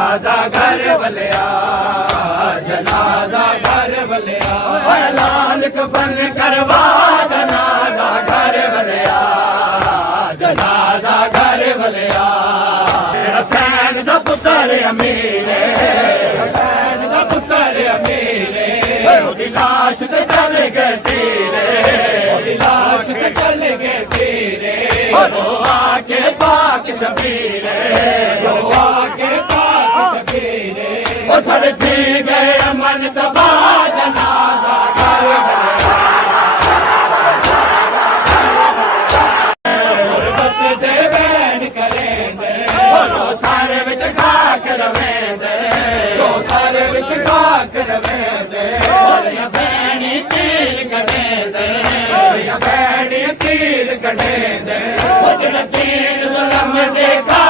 जनाजा घर वलिया जनाजा घर वलिया लाल कफन करवा जनाजा घर वलिया जनाजा घर वलिया हुसैन दा पुत्र अमीर हुसैन दा पुत्र अमीर ओदी लाश ते चल गए तीरे ओदी लाश ते चल गए तीरे रो आके पाक शबीर रो आके सड़ थी गए मन तबाह जनाजा घर दे बैन करेंगे सारे बिच खाक रवेंदे सारे बिच खाक रवेंदे बैनी तीर कटेंदे बैनी तीर कटेंदे तीर जुलम देखा